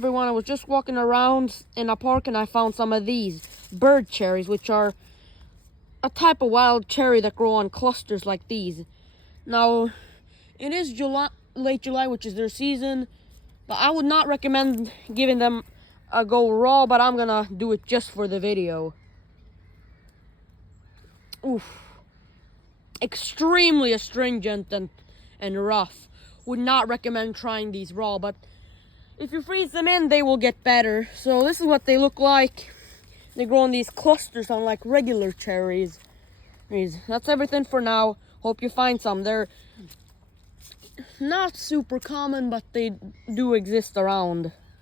Everyone, I was just walking around in a park and I found some of these bird cherries, which are a type of wild cherry that grow on clusters like these. Now, it is late July, which is their season, but I would not recommend giving them a go raw, but I'm gonna do it just for the video. Oof. Extremely astringent and rough. Would not recommend trying these raw, but if you freeze them in, they will get better. So this is what they look like. They grow in these clusters on like regular cherries. That's everything for now. Hope you find some. They're not super common, but they do exist around.